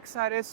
XRS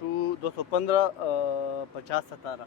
215 50-17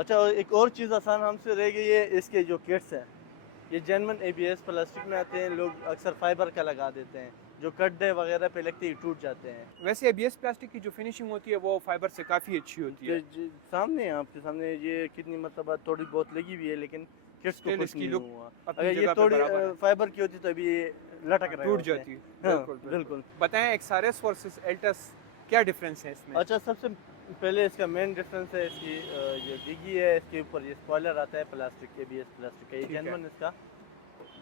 اچھا ایک اور چیز آسان ہم سے رہ گئی ہے، اس کے جو کٹس ہیں یہ جینون ABS پلاسٹک میں آتے ہیں، لوگ اکثر فائبر کا لگا دیتے ہیں، جو کڈے وغیرہ پہ لگتے ہی ٹوٹ جاتے ہیں. ویسے ABS پلاسٹک کی جو فنیشنگ ہوتی ہے وہ فائبر سے کافی اچھی ہوتی ہے. سامنے ہے آپ کے سامنے، یہ کتنی مرتبہ تھوڑی بہت لگی ہوئی ہے لیکن کٹس کو Still کچھ اس کی نہیں لک ہوا. اپنی اگر یہ جگہ پہ تھوڑی برابر ہے. فائبر کی ہوتی تو ابھی یہ لٹک رہے ٹوٹ ہوتے. جاتی ہے. ہاں بالکل بالکل. بتائیں XRS ورسز الٹس کیا ڈفرینس ہے اس میں؟ اچھا سب سے پہلے اس کا مین ڈفرینس ہے اس کی جو ڈگی ہے، اس کے اوپر یہ اسپوائلر آتا ہے پلاسٹک ABS پلاسٹک کا، یہ جینون اس کا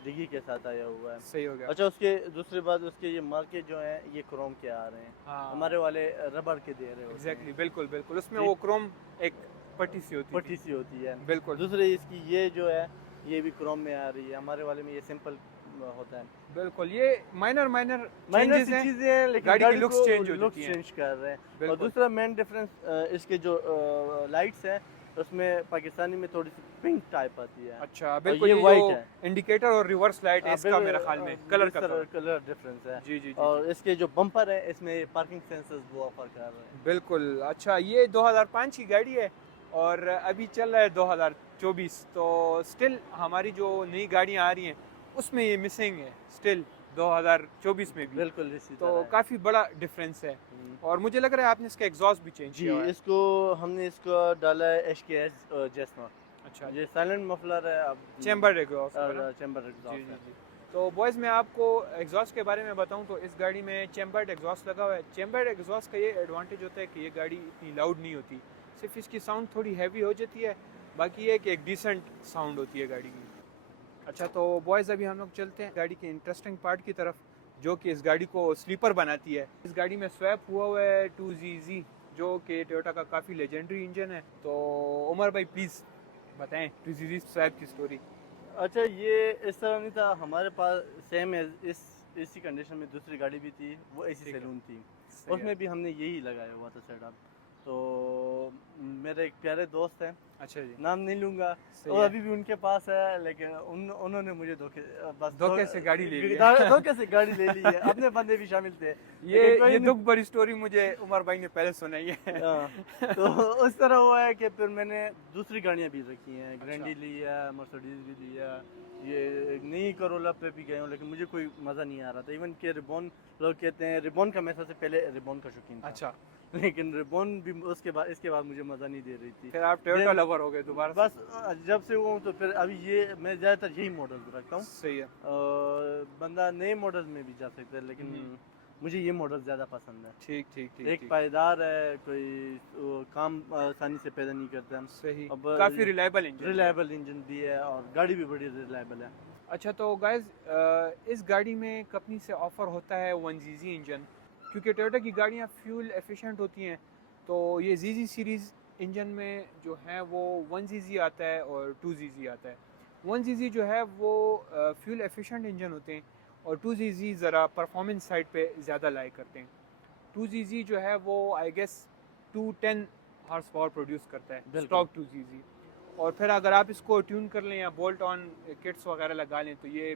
ڈگی کے ساتھ آیا ہوا ہے. صحیح ہو گیا. اچھا اس کے دوسری بات، اس کے یہ مارکے جو ہیں یہ کروم کے آ رہے ہیں، ہمارے والے ربڑ کے دے رہے ہوتے ہیں. ایگزیکٹلی بالکل بالکل، اس میں وہ کروم ایک پٹی سی ہوتی پٹی سی ہوتی ہے. بالکل دوسری اس کی یہ جو ہے یہ بھی کروم میں آ رہی ہے، ہمارے والے میں یہ سمپل ہوتا ہے. بالکل یہ مائنر مائنر سی چیزیں ہیں لیکن گاڑی کی گاڑی لکس کو چینج ہو لکس جاتی ہیں. چینج کر رہے ہیں. اور بالکل. دوسرا مین ڈفرینس اس کے جو لائٹس ہیں اس میں پاکستانی میں تھوڑی سی پنک ٹائپ آتی ہے. اچھا بالکل، یہ یہ وائٹ جو ہے انڈیکیٹر اور ریورس لائٹ ہے اس کا میرا خیال میں کلر کا کلر ڈفرینس ہے. جی جی اور اس کے جو بمپر ہے اس میں پارکنگ سینسرز وہ آفر کر رہے ہیں. بالکل. اچھا یہ 2005 کی گاڑی ہے اور ابھی چل رہا ہے 2024، تو سٹل ہماری جو نئی گاڑیاں آ رہی ہیں اس میں یہ مسنگ ہے سٹل 2024 میں بھی. بالکل اسی تو طرح ہے. کافی بڑا ڈفرینس ہے. اور مجھے لگ رہا ہے آپ نے اس کا ایگزاسٹ بھی چینج جی کیا ہے. اس کو ہم نے اس کو ڈالا ہے HKS جیسنا. اچھا یہ سائلنٹ مفلر ہے. اب چیمبر ایگزاسٹ. چیمبر جی ایگزاسٹ جی ہے. جی. تو بوائز میں آپ کو ایگزاسٹ کے بارے میں بتاؤں تو اس گاڑی میں چیمبرڈ ایگزاسٹ لگا ہوا ہے. چیمبرڈ ایگزاسٹ کا یہ ایڈوانٹیج ہوتا ہے کہ یہ گاڑی اتنی لاؤڈ نہیں ہوتی، صرف اس کی ساؤنڈ تھوڑی ہیوی ہو جاتی ہے، باقی یہ کہ ایک ڈیسنٹ ساؤنڈ ہوتی ہے گاڑی کی. اچھا تو بوائز ابھی ہم لوگ چلتے ہیں گاڑی کے انٹرسٹنگ پارٹ کی طرف جو کہ اس گاڑی کو سلیپر بناتی ہے. اس گاڑی میں سویپ ہوا ہے 2ZZ جو کہ ٹویوٹا کا کافی لیجنڈری انجن ہے. تو عمر بھائی پلیز بتائیں 2ZZ سویپ کی سٹوری. اچھا یہ اس طرح نہیں تھا، ہمارے پاس سیم اسی کنڈیشن میں دوسری گاڑی بھی تھی، وہ ایسی سیلون تھی، اس میں بھی ہم نے یہی لگایا ہوا تھا سیٹ اپ. تو میرے ایک پیارے دوست ہیں، اچھا جی، نام نہیں لوں گا، وہ ابھی بھی ان کے پاس ہے، لیکن انہوں نے مجھے دھوکے سے گاڑی لے لی. دھوکے سے گاڑی لے لی ہے. اپنے بندے بھی شامل تھے. یہ دکھ بھری سٹوری مجھے عمر بھائی نے پہلے سنائی ہے. تو اس طرح ہوا ہے کہ پھر میں نے دوسری گاڑیاں بھی رکھی ہیں، گرینڈی لی ہے، مرسڈیز بھی لی ہے، یہ نئی کرولا پہ بھی گئے ہوں، لیکن مجھے کوئی مزہ نہیں آ رہا تھا. ایون کہ ریبون لوگ کہتے ہیں، ریبون کا میں سب سے پہلے ریبون کا شوقین تھا. اچھا لیکن ریبون بھی اس کے بعد مجھے مزہ نہیں دے رہی تھی. پھر آپ ٹویوٹا لور ہو گئے دوبارہ؟ بس جب سے وہ تو پھر ابھی یہ میں زیادہ تر یہی ماڈل رکھتا ہوں. صحیح ہے. بندہ نئے ماڈل میں بھی جا سکتا ہے لیکن مجھے یہ ماڈل زیادہ پسند ہے. ٹھیک ٹھیک ٹھیک. ایک پائیدار ہے، کوئی کام آسانی سے پیدا نہیں کرتا. صحیح، کافی ریلائبل انجن بھی ہے اور گاڑی بھی بڑی ریلائبل ہے. اچھا تو گائز اس گاڑی میں کمپنی سے آفر ہوتا ہے 1ZZ انجن، کیونکہ ٹویوٹا کی گاڑیاں فیول ایفیشینٹ ہوتی ہیں، تو یہ ZZ سیریز انجن میں جو ہے وہ 1ZZ آتا ہے اور 2ZZ آتا ہے. 1ZZ جو ہے وہ فیول ایفیشینٹ انجن ہوتے ہیں اور 2ZZ ذرا پرفارمنس سائڈ پہ زیادہ لائے کرتے ہیں. 2ZZ جو ہے وہ I guess 210 horse power produce کرتا ہے اسٹاک 2ZZ. اور پھر اگر آپ اس کو ٹیون کر لیں یا بولٹ آن کٹس وغیرہ لگا لیں تو یہ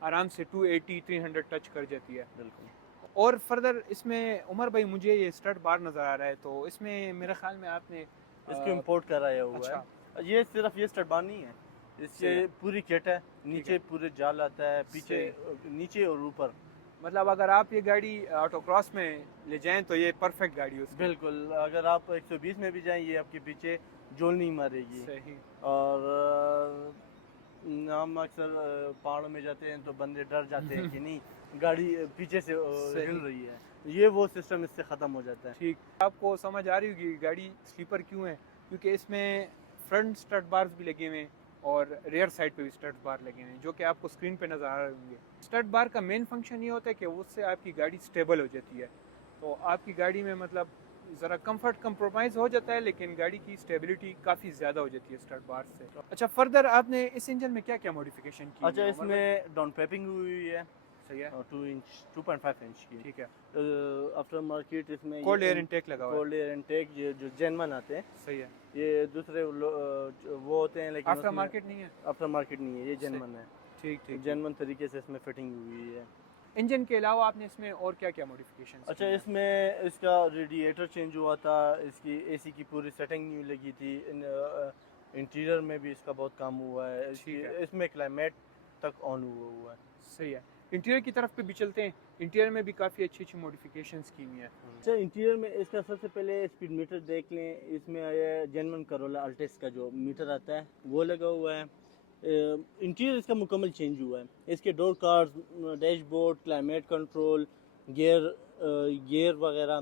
آرام سے 280-300 ٹچ کر جاتی ہے. بالکل. اور فردر اس میں عمر بھائی مجھے یہ اسٹڈ بار نظر آ رہا ہے، تو اس میں میرے خیال میں آپ نے اس کو امپورٹ کرایا ہوا ہے. یہ صرف یہ اسٹڈ بار نہیں ہے، اس سے پوری کٹ ہے، نیچے پورے جال آتا ہے، پیچھے نیچے اور اوپر. مطلب اگر آپ یہ گاڑی آٹو کراس میں لے جائیں تو یہ پرفیکٹ گاڑی ہے. بالکل، اگر آپ 120 میں بھی جائیں یہ آپ کے پیچھے جول نہیں مارے گی. صحیح. اور ہم اکثر پہاڑوں میں جاتے ہیں تو بندے ڈر جاتے ہیں کہ نہیں گاڑی پیچھے سے ہل رہی ہے، یہ وہ سسٹم اس سے ختم ہو جاتا ہے. ٹھیک. آپ کو سمجھ آ رہی ہوگی گاڑی سلیپر کیوں ہے، کیونکہ اس میں فرنٹ اسٹڈ بارز بھی لگے ہوئے ہیں اور ریئر سائڈ پہ بھی اسٹڈ بار لگے ہوئے ہیں جو کہ آپ کو اسکرین پہ نظر آ رہے ہوں گے. اسٹڈ بار کا مین فنکشن یہ ہوتا ہے کہ اس سے آپ کی گاڑی اسٹیبل ہو جاتی ہے، تو آپ کی گاڑی میں مطلب ذرا کمفرٹ کمپرومائز ہو جاتا ہے لیکن گاڑی کی اسٹیبلٹی کافی زیادہ ہو جاتی ہے اسٹڈ بار سے. اچھا فردر آپ نے اس انجن میں کیا کیا موڈیفیکیشن کی؟ اچھا اس میں ڈاؤن پیپنگ ہوئی ہے. صحیح ہے. 2.5 انچ کی. ٹھیک ہے. آفٹر مارکیٹ اس میں کولڈ ایئر انٹیک لگا ہوا ہے. کولڈ ایئر انٹیک جو جینون آتے ہیں. صحیح ہے. یہ دوسرے وہ ہوتے ہیں لیکن آفٹر مارکیٹ نہیں ہے. آفٹر مارکیٹ نہیں ہے، یہ جینون ہے. ٹھیک ٹھیک. جینون طریقے سے اس میں فٹنگ ہوئی ہے. انجن کے علاوہ آپ نے اس میں اور کیا کیا موڈیفیکیشن؟ اچھا اس میں اس کا ریڈیٹر چینج ہوا تھا، اس کی AC کی پوری سیٹنگ نیو لگی تھی، انٹیریئر میں بھی اس کا بہت کام ہوا ہے، اس میں کلائمیٹ تک آن ہوا ہے. صحیح ہے. انٹیریئر کی طرف پہ بھی چلتے ہیں. انٹیریئر میں بھی کافی اچھی اچھی موڈیفیکیشنز کی ہوئی ہیں. اچھا انٹیریئر میں اس کا سب سے پہلے اسپیڈ میٹر دیکھ لیں. اس میں آیا ہے جینون کرولا الٹس کا جو میٹر آتا ہے وہ لگا ہوا ہے. انٹیریئر اس کا مکمل چینج ہوا ہے. اس کے door cards, dashboard, climate control, gear وغیرہ،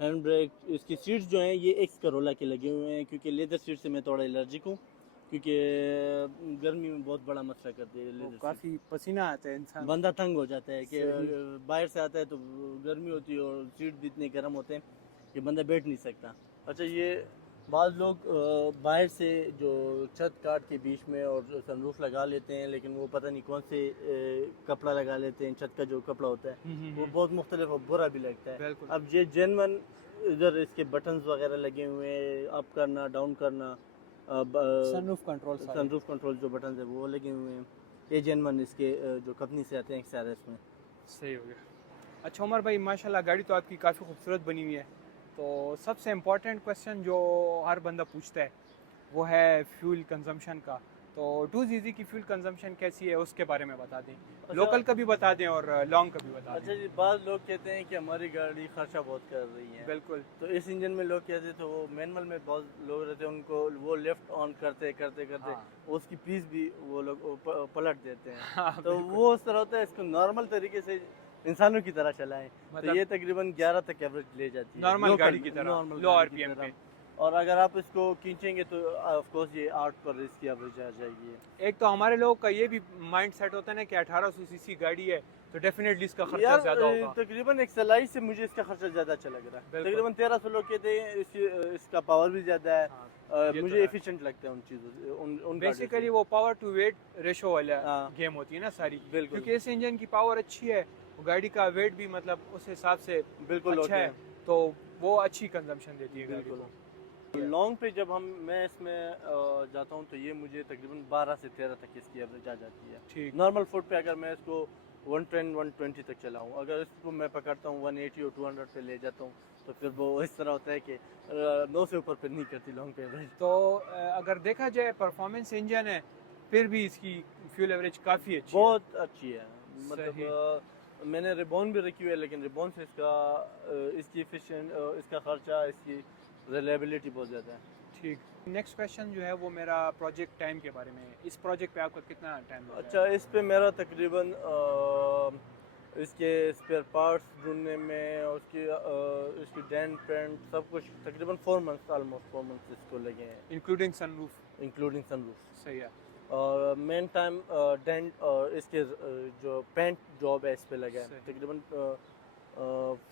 ہینڈ بریک. اس کی سیٹس جو ہیں یہ ایکس کرولا کے لگے ہوئے ہیں کیونکہ لیدر سیٹ سے میں تھوڑا الرجک ہوں کیونکہ گرمی میں بہت بڑا مسئلہ کرتی ہے لیدر سیٹ. کافی پسینہ آتا ہے انسان, بندہ تنگ ہو جاتا ہے کہ باہر سے آتا ہے تو گرمی ہوتی ہے اور سیٹ بھی اتنے گرم ہوتے ہیں کہ بندہ بیٹھ نہیں سکتا. اچھا یہ بعض لوگ باہر سے جو چھت کاٹ کے بیچ میں اور سن روف لگا لیتے ہیں لیکن وہ پتہ نہیں کون سے کپڑا لگا لیتے ہیں. چھت کا جو کپڑا ہوتا ہے وہ بہت مختلف اور برا بھی لگتا ہے. اب یہ جینون ادھر اس کے بٹنز وغیرہ لگے ہوئے ہیں, اپ کرنا ڈاؤن کرنا, سن روف کنٹرول جو بٹنز ہیں وہ لگے ہوئے ہیں. یہ جینون اس کے جو کمپنی سے آتے ہیں ایکسآرایس میں. صحیح ہو گیا. اچھا عمر بھائی ماشاءاللہ گاڑی تو آپ کی کافی خوبصورت بنی ہوئی ہے. تو سب سے امپورٹنٹ کویسچن جو ہر بندہ پوچھتا ہے وہ ہے فیول کنزمپشن کا. تو 2ZZ کی فیول کنزمپشن کیسی ہے اس کے بارے میں بتا دیں, لوکل کا بھی بتا دیں اور لانگ کا بھی بتا دیں. اچھا جی, بعض لوگ کہتے ہیں کہ ہماری گاڑی خرچہ بہت کر رہی ہے. بالکل. تو اس انجن میں لوگ کہتے تو وہ مینول میں بہت لوگ رہتے ہیں ان کو وہ لیفٹ آن کرتے اس کی پیس بھی وہ لوگ پلٹ دیتے ہیں. تو وہ اس طرح ہوتا ہے, اس کو نارمل طریقے سے انسانوں کی طرح چلائیں تو یہ تقریباً 11 تک ایوریج لے جاتی ہے نارمل گاڑی کی طرح, لو آر پی ایم پہ. اور اگر آپ اس کو کھینچیں گے تو آف کورس یہ 8 پر اس کی ایوریج آ جائے گی. ایک تو ہمارے لوگوں کا یہ بھی مائنڈ سیٹ ہوتا ہے نا کہ 1800 سی سی گاڑی ہے تو ڈیفینیٹلی اس کا خرچہ زیادہ ہوگا. تقریباً ایک سلائی سے مجھے اس کا خرچہ زیادہ اچھا لگ رہا ہے. تقریباً 1300 لوگ کہتے ہیں اس کا پاور بھی زیادہ ہے. مجھے ایفیشینٹ لگتا ہے ان چیزوں. بیسیکلی وہ پاور ٹو ویٹ ریشو والا گیم ہوتی ہے نا ساری, کیونکہ اس انجن کی پاور اچھی ہے, گاڑی کا ویٹ بھی مطلب اس حساب سے بالکل اچھا ہے تو وہ اچھی کنزمپشن دیتی ہے گاڑی کو. لانگ پہ جب میں اس میں جاتا ہوں تو یہ مجھے تقریباً 12 سے 13 تک اس کی ایوریج آ جاتی ہے. نارمل فوٹ پہ اگر میں اس کو 110 120 تک چلاؤں, اگر اس کو میں پکڑتا ہوں 180 اور 200 پہ لے جاتا ہوں تو پھر وہ اس طرح ہوتا ہے کہ 9 سے اوپر پہ نہیں کرتی لانگ پہ ایوریج. تو اگر دیکھا جائے پرفارمنس انجن ہے پھر بھی اس کی فیول ایوریج کافی اچھی بہت اچھی ہے. مطلب میں نے ریبون بھی رکھی ہوئی ہے لیکن ریبون سے اس کی ایفیشینٹ, اس کا خرچہ, اس کی ریلائبلٹی بہت زیادہ ہے. ٹھیک. نیکسٹ کویشچن جو ہے وہ میرا پروجیکٹ ٹائم کے بارے میں ہے. اس پروجیکٹ پہ آپ کا کتنا ٹائم لگا؟ اچھا اس پہ میرا تقریباً اس کے اسپیئر پارٹس ڈھونڈنے میں اور اس کی ڈینٹ پینٹ سب کچھ تقریباً 4 months آلموسٹ 4 months اس کو لگے ہیں انکلوڈنگ سن روف. صحیح ہے. اور مین ٹائم ڈینٹ اور اس کے جو پینٹ جاب ہے اس پہ لگا ہے تقریباً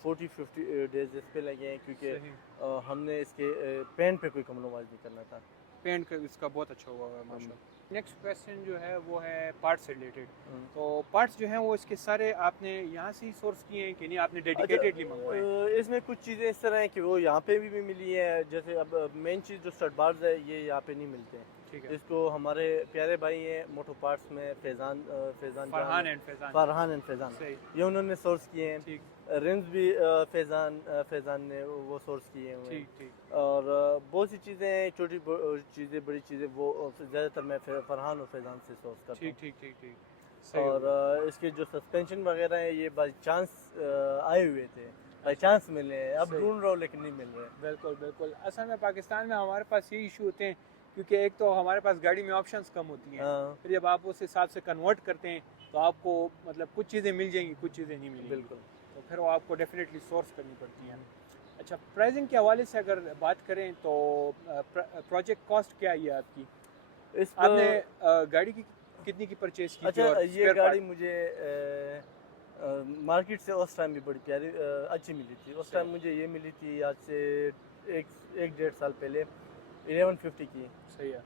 40-50 ڈیز اس پہ لگے ہیں کیونکہ ہم نے اس کے پینٹ پہ کوئی کمپرومائز نہیں کرنا تھا. پینٹ کا اس کا بہت اچھا ہوا ہے ماشاءاللہ. نیکسٹ کویسچن جو ہے وہ ہے پارٹس سے ریلیٹڈ. تو پارٹس جو ہیں وہ اس کے سارے آپ نے یہاں سے ہی سورس کیے ہیں کہ نہیں آپ نے ڈیڈیکیٹڈلی منگوائے ہیں؟ اس میں کچھ چیزیں اس طرح ہیں کہ وہ یہاں پہ بھی ملی ہیں. جیسے اب مین چیز جو اسٹڈ بارز ہے یہ یہاں پہ نہیں ملتے ہیں. اس کو ہمارے پیارے بھائی ہیں موٹو پارٹس میں فرحان اینڈ فیضان, یہ انہوں نے سورس کیے ہیں. رنز بھی فیضان نے وہ سورس کیے ہوئے ہیں. اور بہت سی چیزیں ہیں, چھوٹی چیزیں بڑی چیزیں وہ زیادہ تر میں فرحان اور فیضان سے سورس کرتا ہوں. ٹھیک. اور اس کے جو سسپینشن وغیرہ ہیں یہ بائی چانس آئے ہوئے تھے, بائی چانس ملے ہیں. اب ڈھونڈ رہا ہوں لیکن نہیں مل رہے. بالکل. اصل میں پاکستان میں ہمارے پاس یہ ایشو ہوتے ہیں کیونکہ ایک تو ہمارے پاس گاڑی میں آپشنز کم ہوتی ہیں, پھر جب آپ اس حساب سے کنورٹ کرتے ہیں تو آپ کو مطلب کچھ چیزیں مل جائیں گی کچھ چیزیں نہیں ملیں گی. بالکل. تو پھر وہ آپ کو ڈیفینیٹلی سورس کرنی پڑتی ہیں. اچھا پرائزنگ کے حوالے سے اگر بات کریں تو پروجیکٹ کاسٹ کیا ہے آپ کی؟ آپ نے گاڑی کی کتنی کی پرچیز کی تھی؟ اچھا یہ گاڑی مجھے مارکیٹ سے اس ٹائم بھی بڑی پیاری اچھی ملی تھی. اس ٹائم مجھے یہ ملی تھی آج سے 1-1.5 سال پہلے 1150 کی. صحیح ہے.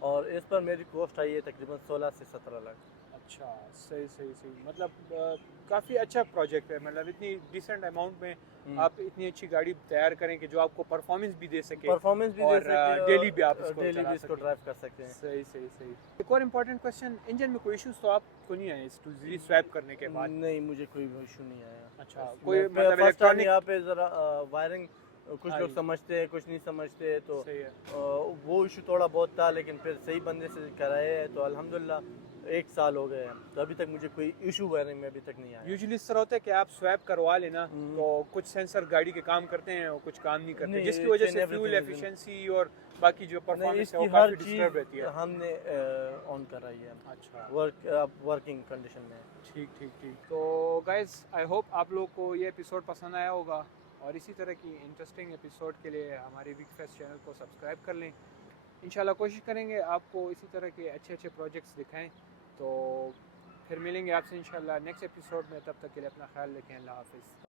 اور اس پر میری کاسٹ آئی ہے تقریباً 16 سے 17 لاکھ. اچھا صحیح. مطلب کافی اچھا پروجیکٹ ہے. مطلب اتنی ڈیسنٹ اماؤنٹ میں آپ اتنی اچھی گاڑی تیار کریں کہ جو آپ کو پرفارمنس بھی دے سکے اور ڈیلی بھی آپ اس کو ڈرائیو کر سکتے ہیں. صحیح. ایک اور امپورٹنٹ کویسچن, انجن میں کوئی ایشوز تو آپ کو نہیں آئے اس 2ZZ سویپ کرنے کے بعد؟ نہیں مجھے کوئی ایشو نہیں آیا. اچھا کوئی مطلب الیکٹرانک یہاں پہ ذرا وائرنگ کچھ ہاں لوگ جی۔ سمجھتے ہیں کچھ نہیں سمجھتے تو صحیح ہے۔ وہ ایشو تھوڑا بہت تھا لیکن پھر صحیح بندے سے کرائے ہے تو الحمدللہ 1 سال ہو گئے ہیں تو ابھی تک مجھے کوئی ایشو وغیرہ میں ابھی تک نہیں آیا۔ یوزلی اس طرح ہوتا ہے کہ آپ سویپ کروا لینا تو کچھ سینسر گاڑی کے کام کرتے ہیں اور کچھ کام نہیں کرتے، نہیں، جس کی وجہ each and سے everything fuel is in- efficiency اور باقی جو نہیں، پرفارمنس اس ہے وہ کی ہر کافی چیز ڈسٹرب رہتی ہے۔ ہم نے آن کرائی ہے، اچھا، ورکنگ کنڈیشن میں۔ ٹھیک ٹھیک ٹھیک۔ تو گائز آئی ہوپ آپ لوگ کو یہ ایپیسوڈ پسند آیا ہوگا، اور اسی طرح کی انٹرسٹنگ ایپیسوڈ کے لیے ہمارے ویک فیسٹ چینل کو سبسکرائب کر لیں۔ انشاءاللہ کوشش کریں گے آپ کو اسی طرح کے اچھے اچھے پروجیکٹس دکھائیں، تو پھر ملیں گے آپ سے انشاءاللہ نیکسٹ ایپیسوڈ میں، تب تک کے لیے اپنا خیال رکھیں، اللہ حافظ۔